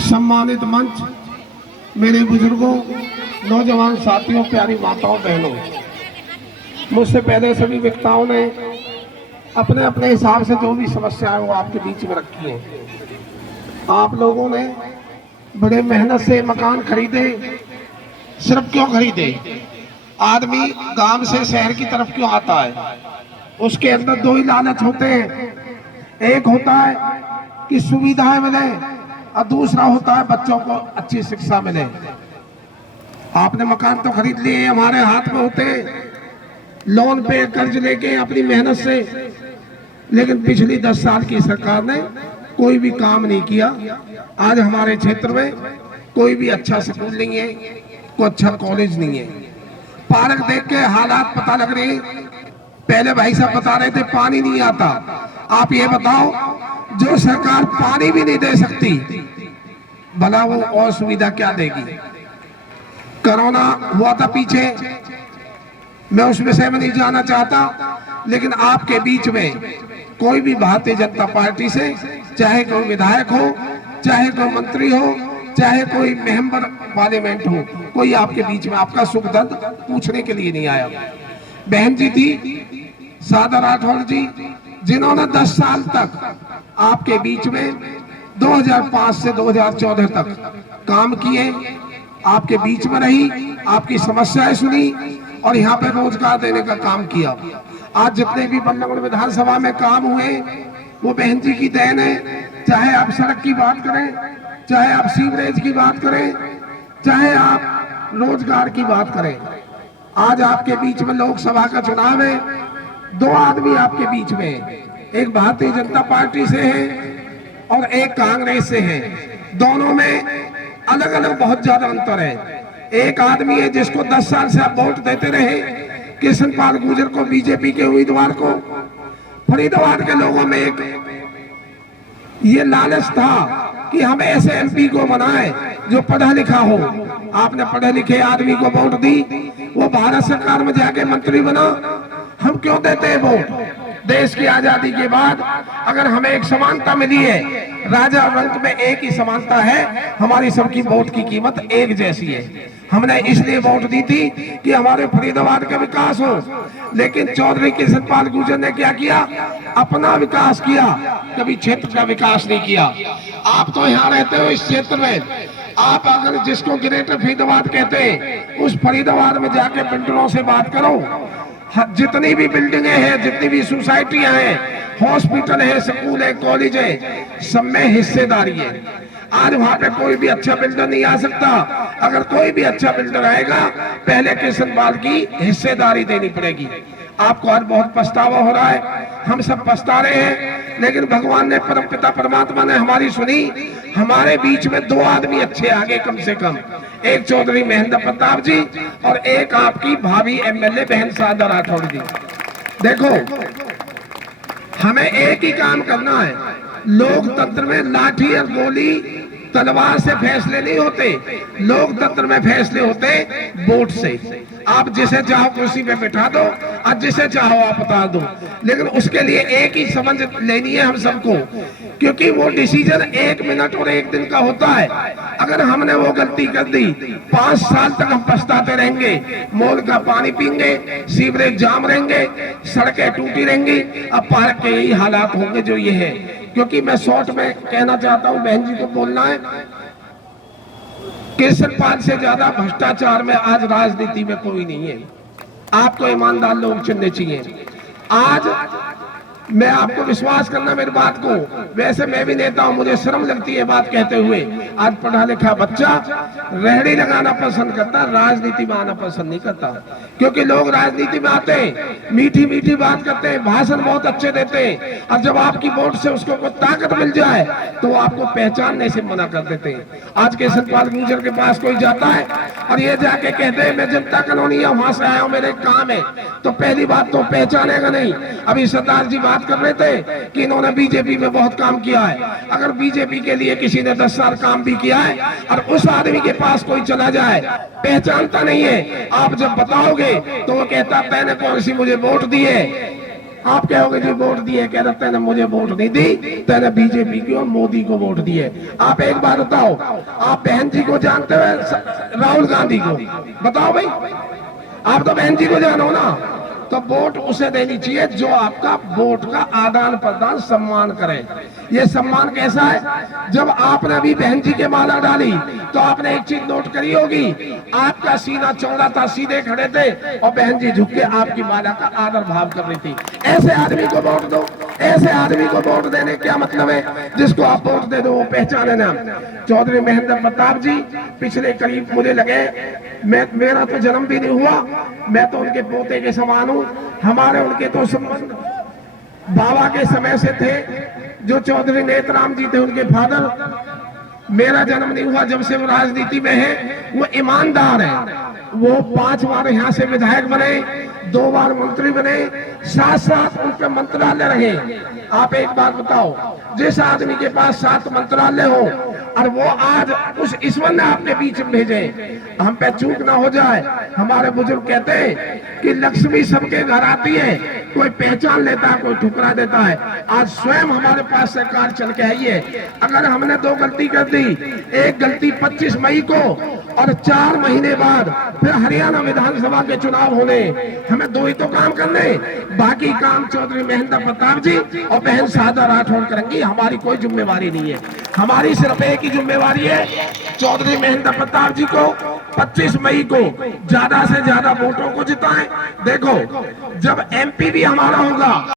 सम्मानित मंच, मेरे बुजुर्गों, नौजवान साथियों, प्यारी माताओं, बहनों, मुझसे पहले सभी वक्ताओं ने अपने अपने हिसाब से जो भी समस्याएं वो आपके बीच में रखी हैं। आप लोगों ने बड़े मेहनत से मकान खरीदे, सिर्फ क्यों खरीदे? आदमी गांव से शहर की तरफ क्यों आता है? उसके अंदर दो ही लालच होते हैं। एक होता है कि सुविधाएं मिले और दूसरा होता है बच्चों को अच्छी शिक्षा मिले। आपने मकान तो खरीद लिए, हमारे हाथ में होते लोन पे कर्ज लेके अपनी मेहनत से, लेकिन पिछली 10 साल की सरकार ने कोई भी काम नहीं किया। आज हमारे क्षेत्र में कोई भी अच्छा स्कूल नहीं है, कोई अच्छा कॉलेज नहीं है। पार्क देख के हालात पता लग रहे हैं। पहले भाई साहब बता रहे थे पानी नहीं आता। आप ये बताओ, जो सरकार पानी भी नहीं दे सकती, भला वो और सुविधा क्या देगी? कोरोना हुआ था पीछे, मैं उस विषय में नहीं जाना चाहता, लेकिन आपके बीच में कोई भी भारतीय जनता पार्टी से, चाहे कोई विधायक हो, चाहे कोई मंत्री हो, चाहे कोई मेंबर पार्लियामेंट हो, कोई आपके बीच में आपका सुख दर्द पूछने के लिए नहीं आया। बहन जी थी सादा राठौर जी, जिन्होंने 10 साल तक आपके बीच में 2005 से 2014 तक काम किए, आपके बीच में रही, आपकी समस्याएं सुनी और यहाँ पे रोजगार देने का काम किया। आज जितने भी बल्लभगढ़ विधानसभा में काम हुए वो बहन जी की देन है। चाहे आप सड़क की बात करें, चाहे आप सीवरेज की बात करें, चाहे आप रोजगार की बात करें। आज आपके बीच में लोकसभा का चुनाव है, 2 आदमी आपके बीच में, एक भारतीय जनता पार्टी से है और एक कांग्रेस से है। दोनों में अलग अलग बहुत ज्यादा अंतर है। एक आदमी है जिसको 10 साल से आप वोट देते रहे, कृष्णपाल गुर्जर को, बीजेपी के उम्मीदवार को। फरीदाबाद के लोगों में एक ये लालच था कि हम ऐसे एमपी को बनाए जो पढ़ा लिखा हो। आपने पढ़े लिखे आदमी को वोट दी, वो भारत सरकार में जाके मंत्री बना। हम क्यों देते हैं वोट? देश की आजादी के बाद अगर हमें एक समानता मिली है, राजा और रंक में एक ही समानता है, हमारी सबकी वोट की कीमत एक जैसी है। हमने इसलिए वोट दी थी कि हमारे फरीदाबाद का विकास हो, लेकिन चौधरी कृष्णपाल गुर्जर ने क्या किया? अपना विकास किया, कभी क्षेत्र का विकास नहीं किया। आप तो यहाँ रहते हो इस क्षेत्र में, आप अगर जिसको ग्रेटर फरीदाबाद कहते हैं, उस फरीदाबाद में जाके बिल्डरों से बात करो। जितनी भी बिल्डिंगें हैं, जितनी भी सोसाइटियां हैं, हॉस्पिटल है, स्कूल है, कॉलेज है, सब में हिस्सेदारी है। आज वहां पे कोई भी अच्छा बिल्डर नहीं आ सकता। अगर कोई भी अच्छा बिल्डर आएगा, पहले कृष्णपाल की हिस्सेदारी देनी पड़ेगी। आपको आज बहुत पछतावा हो रहा है, हम सब पछता रहे हैं, लेकिन भगवान ने, परम पिता परमात्मा ने हमारी सुनी। हमारे बीच में 2 आदमी अच्छे आ गए कम से कम, एक चौधरी महेंद्र प्रताप जी और एक आपकी भाभी एमएलए बहन सादा राठौर जी। देखो, हमें एक ही काम करना है। लोकतंत्र में लाठी और गोली तलवार से फैसले नहीं होते, लोकतंत्र में फैसले होते वोट से। आप जिसे चाहो कुर्सी पे बिठा दो और जिसे चाहो आप उतार दो, लेकिन उसके लिए एक ही समझ लेनी है हम सबको, क्योंकि वो डिसीजन 1 मिनट और 1 दिन का होता है। अगर हमने वो गलती कर दी, 5 साल तक हम पछताते रहेंगे। मोल का पानी पीएंगे, सीवरेज जाम रहेंगे, सड़कें टूटी रहेंगी, अब पार्क के यही हालात होंगे जो ये है। क्योंकि मैं शॉर्ट में कहना चाहता हूं, बहन जी को बोलना है, कृष्णपाल से ज्यादा भ्रष्टाचार में आज राजनीति में कोई नहीं है। आपको ईमानदार लोग चुनने चाहिए। आज मैं आपको विश्वास करना मेरी बात को, वैसे मैं भी नेता हूं, मुझे शर्म लगती है बात कहते हुए। आज पढ़ा लिखा बच्चा रेहड़ी लगाना पसंद करता, राजनीति में आना पसंद नहीं करता। क्योंकि लोग राजनीति में आते हैं, मीठी मीठी बात करते हैं, भाषण बहुत अच्छे देते हैं, और जब आपकी वोट से उसको कोई ताकत मिल जाए तो वो आपको पहचानने से मना कर देते हैं। आज कृष्णपाल गुर्जर के पास कोई जाता है और ये जाके कहते हैं मैं जनता कॉलोनी है, वहां से आया हूं, मेरे काम है, तो पहली बात तो पहचानेगा नहीं। अभी सरदार जी बात कर रहे थे कि इन्होंने बीजेपी में बहुत काम किया है। अगर बीजेपी के लिए किसी ने 10 साल काम भी किया है और उस आदमी के पास कोई चला जाए, पहचानता नहीं है, आप जब बताओगे तो वो कहता मैंने कौन सी मुझे वोट दी है। आप कहोगे जी वोट दिए, कह रहे तेने मुझे वोट नहीं दी, तेने बीजेपी की और मोदी को वोट दिए। आप एक बार बताओ, आप बहन जी को जानते हो, राहुल गांधी को? बताओ भाई, आप तो बहन जी को जानो ना। तो वोट उसे देनी चाहिए जो आपका वोट का आदान प्रदान सम्मान करे। ये सम्मान कैसा है? जब आपने अभी बहन जी के माला डाली तो आपने एक चीज नोट करी होगी, आपका सीना चौड़ा था, सीधे खड़े थे और बहन जी झुक के आपकी माला का आदर भाव कर रही थी। ऐसे आदमी को वोट दो। ऐसे आदमी को वोट देने क्या मतलब है? जिसको आप वोट दे दो वो पहचाने ना। चौधरी महेंद्र प्रताप जी पिछले करीब मुझे लगे, मेरा तो जन्म भी नहीं हुआ, मैं तो उनके पोते के समान हूँ। हमारे उनके तो संबंध बाबा के समय से थे। जो चौधरी नेतराम जी थे उनके फादर, मेरा जन्म नहीं हुआ जब से वो राजनीति में है। वो ईमानदार है। वो 5 बार यहाँ से विधायक बने, 2 बार मंत्री बने, साथ साथ उनके मंत्रालय रहे। आप एक बात बताओ, जिस आदमी के पास 7 मंत्रालय हो और वो आज उस ईश्वर ने आपके बीच में भेजे, हम पे चूक ना हो जाए। हमारे बुजुर्ग कहते हैं कि लक्ष्मी सबके घर आती है, कोई पहचान लेता है, कोई ठुकरा देता है। आज स्वयं हमारे पास सरकार चल के आई है। अगर हमने 2 गलती कर दी, एक गलती 25 मई को और 4 महीने बाद फिर हरियाणा विधानसभा के चुनाव होने, हमें 2 ही तो काम करने, बाकी काम चौधरी महेंद्र प्रताप जी और बहन शारदा राठौड़ करेंगी। हमारी कोई जिम्मेवारी नहीं है। हमारी सिर्फ एक ही जिम्मेवारी है, चौधरी महेंद्र प्रताप जी को 25 मई को ज्यादा से ज्यादा वोटों को जिताएं। देखो, जब एमपी भी हमारा होगा